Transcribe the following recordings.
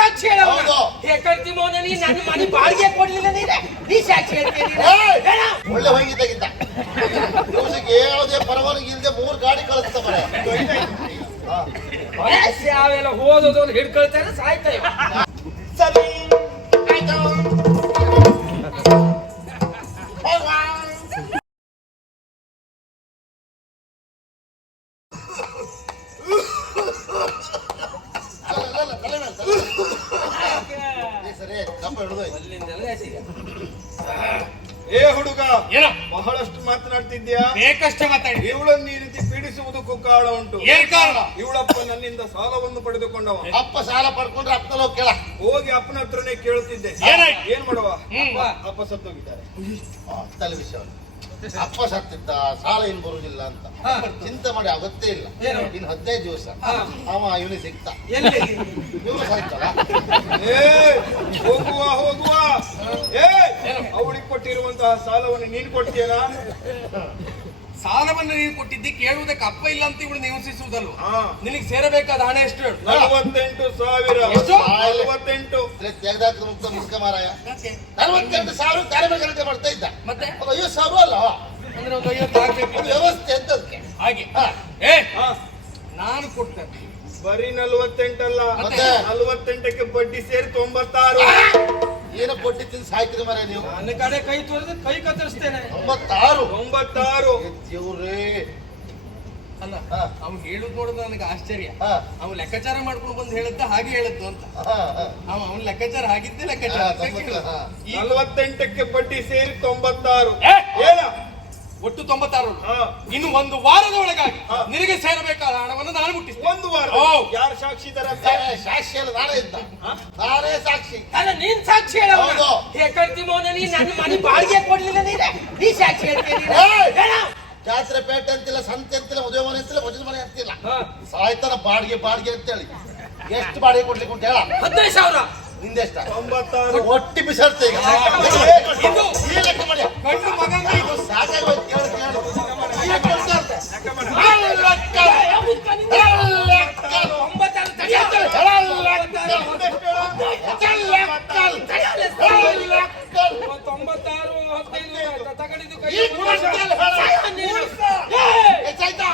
ಸಾಕ್ಷಿ ಹೇಳ ಹೌದು. ಹೆಕಡ್ತಿ ಮೋನ ನೀ ನನ್ನ ಮನೆ ಬಾಡಿಗೆ ಕೊಡ್ಲಿಲ್ಲ ನೀನೆ. ನೀ ಸಾಕ್ಷಿ ಹೇಳ್ತೀನಿ! ಒಳ್ಳೆ ಹೋಗಿದ್ದಾಗಿದ್ದ. ದಿವಸಕ್ಕೆ ಯಾವುದೇ ಪರವಾನಗಿ ಇಲ್ಲದೆ ಮೂರು ಗಾಡಿ ಕಳಿಸ್ತಾ ಮರೆ ಅವೆಲ್ಲ ಓದೋದು ಹಿಡ್ಕೊಳ್ತಾರೆ ಸಾಯ್ತಾ ಸರಿ ಏ ಹುಡುಗ ಏನ? ಬಹಳಷ್ಟು ಮಾತನಾಡ್ತಿದ್ಯಾ ಬೇಕಷ್ಟೇ ಮಾತಾಡಿ. ಇವಳನ್ನು ಈ ರೀತಿ ಪೀಡಿಸುವುದಕ್ಕೂ ಕಾರಣ ಉಂಟು. ಏನ್ ಕಾರಣ? ಇವಳಪ್ಪ ನನ್ನಿಂದ ಸಾಲವನ್ನು ಪಡೆದುಕೊಂಡವ. ಅಪ್ಪ ಸಾಲ ಪಡ್ಕೊಂಡ್ರೆ ಅಪ್ಪನ ಹೋಗಿ ಕೇಳ. ಹೋಗಿ ಅಪ್ಪನ ಹತ್ರನೇ ಕೇಳುತ್ತಿದ್ದೆ? ಏನ್ ಮಾಡುವ? ಅಪ್ಪ ಸತ್ತೋಗಿದ್ದಾರೆ. ತಲೆ ವಿಷಯ ಅಪ್ಪ ಸತ್ತಿದ್ದ ಸಾಲ ಇನ್ ಬರುದಿಲ್ಲ ಅಂತ ಚಿಂತೆ ಮಾಡಿ ಅಗತ್ಯ ಇಲ್ಲ. ಏನು? ಇನ್ನು ಹದಿನೈದು ದಿವಸ. ಅವ ಇವನು ಸಿಕ್ತ ಎಲ್ಲಿ? ಇವನು ಸಾಯ್ತಲ್ಲ ಹೋಗುವ ಹೋಗುವ. ಅವಳಿಗೆ ಕೊಟ್ಟಿರುವಂತಹ ಸಾಲವನ್ನು ನೀನು ಕೊಡ್ತೀಯನಾ ಸಾಲವನ್ನು ನೀನು ಕೊಟ್ಟಿದ್ದಿ ಕೇಳುವುದಕ್ಕೆ ಅಪ್ಪ ಇಲ್ಲ ಅಂತ ಇವಳು ನಿವಸಿಸುವುದಲ್ಲ ನಿನಗೆ ಸೇರಬೇಕಾದ ಹಣ ಎಷ್ಟು ನಲವತ್ತೆಂಟು ಸಾವಿರ? ನಲವತ್ತೆಂಟು. ತೆಗೆದಾಕಿದ ಮುಕ್ತ ಮುಸ್ಕ ಮಾರಾಯ? ನಲವತ್ತೆಂಟು ಸಾವಿರ ಕಾರ್ಯ ಮಾಡ್ತಾ ಇದ್ದ. ಮತ್ತೆ? ಒಂದು ಐವತ್ತು ಸಾವಿರ ಅಲ್ಲ? ಅಂದ್ರೆ ಒಂದು ಐವತ್ತು ಆಗ್ಬೇಕು. ಒಂದು ವ್ಯವಸ್ಥೆ ಅಂತದಕ್ಕೆ ಹಾಗೆ. ಹಾ. ಏ ಹಾ. ನಾನು ಕೊಡ್ತೇನೆ. ಬರೀ ನಲವತ್ತೆಂಟಲ್ಲ. ಮತ್ತೆ? ನಲವತ್ತೆಂಟಕ್ಕೆ ಬಡ್ಡಿ ಸೇರಿ ತೊಂಬತ್ತಾರು. ಏನೋ ಕೊಟ್ಟಿ ತಿನ್ ಸಾಯ್ತಿರಿ ಮರ ನೀವು. ನನ್ನ ಕಡೆ ಕೈ ತೋರಿದ್ರೆ ಕೈ ಕತ್ತರಿಸ್ತೇನೆ. ಒಂಬತ್ತಾರು ಒಂಬತ್ತಾರು ದೇವ್ರೇ. ಅಲ್ಲ ಹಾ. ಅವ್ನು ಹೇಳುದು ನೋಡಿದ್ರೆ ನನಗೆ ಆಶ್ಚರ್ಯ. ಅವ್ ಅವ್ನು ಲೆಕ್ಕಾಚಾರ ಮಾಡ್ಕೊಂಡು ಬಂದು ಹೇಳುತ್ತ ಹಾಗೆ ಹೇಳದ್ದು ಅಂತ. ಅವ ಅವ್ನ ಲೆಕ್ಕಾಚಾರ ಆಗಿದ್ದೆ ಹಾ, ಲೆಕ್ಕಾಚಾರ ನಲ್ವತ್ತೆಂಟಕ್ಕೆ ಈ ನಲವತ್ತೆಂಟಕ್ಕೆ ಬಡ್ಡಿ ಸೇರಿ ತೊಂಬತ್ತಾರು! ಏನ ಒಟ್ಟು ತೊಂಬತ್ತಾರು ಹಾ. ಇನ್ನು ಒಂದು ವಾರದ ಒಳಗಾಗಿ ಹಾ. ನಿನಗೆ ಸೇರಬೇಕಾದ ಹಣವನ್ನು ನಾನು ಮುಟ್ಟಿಸ್ತೇನೆ. ಒಂದು ವಾರ ಯಾರು ಸಾಕ್ಷಿ ಸಾಕ್ಷಿ ಅಲ್ಲ ನಾಳೆ ಇದ್ದ. ನಾನೇ ಸಾಕ್ಷಿ. ಅಲ್ಲ ನೀನ್ ಸಾಕ್ಷಿ ಹೇಳೋ ಹೌದು. ಹೆಕಡ್ತಿ ಮೋನ ನೀ ನನ್ನ ಮನೆ ಬಾಡಿಗೆ ಕೊಡ್ಲಿಲ್ಲ ನೀನೆ. ನೀ ಸಾಕ್ಷಿ ಜಾತ್ರೆ ಪೇಟೆ ಅಂತಿಲ್ಲ ಸಂತೆ ಅಂತಿಲ್ಲ ಮದುವೆ ಮನೆ ಅಂತಿಲ್ಲ ಭಜನೆ ಮನೆ ಅಂತಿಲ್ಲ. ಹಾ. ಸಾಯ್ತಾನ ಬಾಡಿಗೆ ಬಾಡಿಗೆ ಅಂತೇಳಿ. ಎಷ್ಟು ಬಾಡಿಗೆ ಕೊಡ್ಲಿಕ್ಕೆ ಉಂಟು ಹೇಳ. ಹದಿನೈದು ಸಾವಿರ. ನಿಂದೆಷ್ಟ ತೊಂಬತ್ತಾರು. ಒಟ್ಟಿ ಬಿಸಾಡ್ತೆ ಈಗ.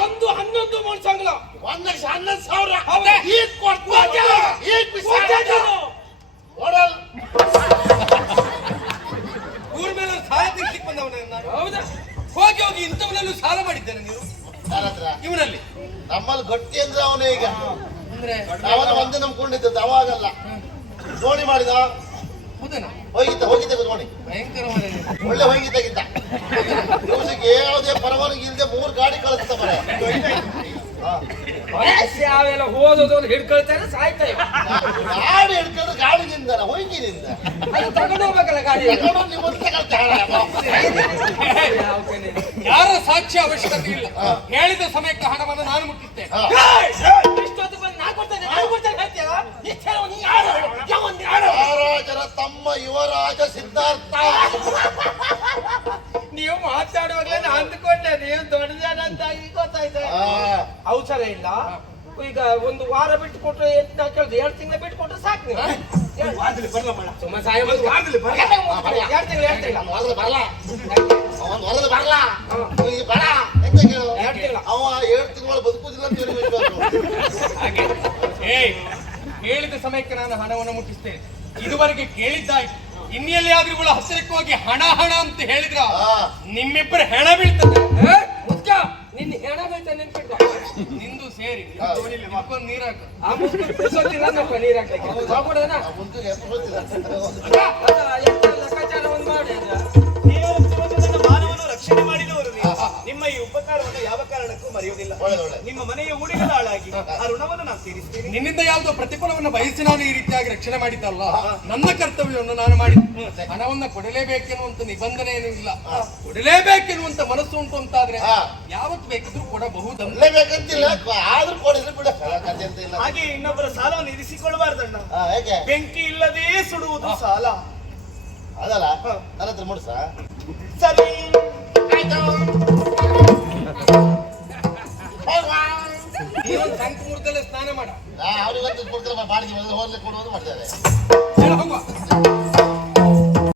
ಒಂದು ಹನ್ನೊಂದು ಮೊಣಸಂಗ್ಲ ಒಂದ್ ಲಕ್ಷ ಹನ್ನೊಂದು ಸಾವಿರ? ಈಗ ಕೊಡ್ತಾರೆ ಊರ ಮೇಲೆ ಸಾಲ ತೀರ್ಸ್ಲಿಕ್ಕೆ ಬಂದವನ ಹೌದಾ ಹೋಗಿ ಹೋಗಿ ಇಂಥವನಲ್ಲೂ ಸಾಲ ಮಾಡಿದ್ದೇನೆ ಹತ್ರ ಇವನಲ್ಲಿ ನಮ್ಮಲ್ಲಿ ಗಟ್ಟಿ ಅಂದ್ರೆ ಅವನೇ ಈಗ ಅಂದ್ರೆ ಅವನ ಒಂದೇ ನಂಬ್ಕೊಂಡಿದ್ದದ್ದು ಅವಾಗಲ್ಲ ದೋಣಿ ಮಾಡಿದ ಹೋಗಿದ್ದ ಹೋಗಿದ್ದ ಒಳ್ಳೆ ಹೋಗಿದ್ದಾಗಿದ್ದ ದಿವಸಕ್ಕೆ ಯಾವುದೇ ಪರವಾನಗಿ ಇಲ್ಲದೆ ಮೂರು ಗಾಡಿ ಕಳಿಸ್ತಾ ಹಿಡ್ಕೊಳ್ತಾರೆ ಗಾಡಿ ಹಿಡ್ಕೊಂಡ್ರೆ ಗಾಡಿನಿಂದ ಹೋಗಿನಿಂದ. ಅದು ಗಾಡಿ ತಗೊಂಡು? ಯಾರ ಸಾಕ್ಷಿ ಅವಶ್ಯಕತೆ ಇಲ್ಲ. ಹೇಳಿದ ಸಮಯಕ್ಕೆ ಹಣವನ್ನು ನಾನು ಮುಟ್ಟಿಸ್ತೇನೆ ಹಾ. ಇಷ್ಟೊತ್ತು ಬಂದು ನಾ ಕೊಡ್ತೇನೆ ನಾನು ಕೊಡ್ತೇನೆ ಹೇಳ್ತೀಯ ಇಷ್ಟು ಹೇಳು, ನೀ ಯಾರು ಯಾವನ್ ಯಾರು ತಮ್ಮ ಯುವರಾಜ ಸಿದ್ಧಾರ್ಥ. ನೀವು ಮಾತಾಡುವಾಗಲೇ ನಾನು ಅಂದ್ಕೊಂಡೆ ನೀವು ದೊಡ್ಡ ಜನ ಅಂತ ಈಗ ಗೊತ್ತಾಯ್ತು? ಅವಸರ ಇಲ್ಲ. ಈಗ ಒಂದು ವಾರ ಬಿಟ್ಟು ಕೊಟ್ಟರೆ ಎಂತ ನಾ ಕೇಳ್ದೆ ಎರಡು ತಿಂಗಳ ಬಿಟ್ಟು ಕೊಟ್ಟರೆ ಸಾಕು ನೀವು. ಸುಮ್ಮ ಸಾಯ ಎರಡು ತಿಂಗಳು ಎರಡು ತಿಂಗಳು. ಬರಲ್ಲ ಅವನ್ ಹೊರಗೆ ಬರಲ್ಲ ಈಗ ಬೇಡ. ಎಂತ ಕೇಳು? ಎರಡು ತಿಂಗಳ. ಅವ ಎರಡು ತಿಂಗಳು ಬದುಕುದಿಲ್ಲ ಅಂತ ಏಯ್ ಹೇಳಿದ ಸಮಯಕ್ಕೆ ನಾನು ಹಣವನ್ನು ಮುಟ್ಟಿಸ್ತೇನೆ. ಇದುವರೆಗೆ ಕೇಳಿದ್ದಾಯ್ತು. ಇನ್ನೆಲ್ಲಿಯಾದ್ರೂ ಆದ್ರೂ ಹತ್ತಿರಕ್ಕೆ ಹೋಗಿ ಹಣ ಹಣ ಅಂತ ಹೇಳಿದ್ರ ನಿಮ್ಮಿಬ್ಬರು ಹೆಣ ಬೀಳ್ತದೆ. ನಿನ್ನ ಹೆಣ ಬೀಳ್ತ ನೆನ್ಪಿಟ್ಟ ನಿಂದು ಸೇರಿ ಹಾ. ನಿಮ್ಗೊಂದು ನೀರ್ ಹಾಕು. ಆ ಮುದ್ಕ ಬಿಡಿಸೋದಿಲ್ಲ ನಪ್ಪ ನೀರ್ ಹಾಕ್ಲಿಕ್ಕೆ. ಹೋಗ್ಬಿಡೋಣ ಆ ಮುಂಚೆಗೆ ಎಪ್ಪ ಗೊತ್ತಿಲ್ಲ. ಲೆಕ್ಕಾಚಾರ ಒಂದು ಮಾಡಿ ರಕ್ಷಣೆ ಮಾಡಿದವರು ನೀವು. ನಿಮ್ಮ ಈ ಉಪಕಾರವನ್ನು ಯಾವ ಕಾರಣಕ್ಕೂ ಮರೆಯುವುದಿಲ್ಲ. ನಿಮ್ಮ ಮನೆಯ ಊರಿನ ಹಾಳಾಗಿ ಆ ಋಣವನ್ನು ನಾನು ತೀರಿಸ್ತೇನೆ. ನಿನ್ನಿಂದ ಯಾವುದೋ ಪ್ರತಿಫಲವನ್ನು ಬಯಸಿ ನಾನು ಈ ರೀತಿಯಾಗಿ ರಕ್ಷಣೆ ಮಾಡಿದ್ದಲ್ಲ? ನನ್ನ ಕರ್ತವ್ಯವನ್ನು ನಾನು ಮಾಡಿದ್ದೆ ಹಣವನ್ನ ಕೊಡಲೇಬೇಕೆನ್ನುವಂತ ನಿಬಂಧನೆ ಏನೂ ಇಲ್ಲ. ಕೊಡಲೇಬೇಕೆನ್ನುವಂತ ಮನಸ್ಸು ಉಂಟು ಅಂತಾದ್ರೆ. ಯಾವತ್ತು ಬೇಕಿದ್ರು ಕೊಡಬಹುದು. ಬೇಕಂತಿಲ್ಲ ಆದ್ರೂ ಕೊಡಿದ್ರೆ ಬಿಡ. ಹಾಗೆ ಇನ್ನೊಬ್ಬರ ಸಾಲವನ್ನು ಇರಿಸಿಕೊಳ್ಳಬಾರ್ದಣ್ಣ ಯಾಕೆ? ಬೆಂಕಿ ಇಲ್ಲದೆ ಸುಡುವುದು ಸಾಲ. ಅದಲ್ಲ. ನನ್ನ ಹತ್ರ ಮುಡ್ಸ ಸರಿ. ಹೋಗ್ವಾ. ಸಣ್ಣ ಮುಹೂರ್ತದಲ್ಲಿ ಸ್ನಾನ ಮಾಡ. ಬಾಡಿಗೆ ಹೋಗ್ಲಿಕ್ಕೆ ಕೊಡುವುದು ಮಾಡ್ತಾರೆ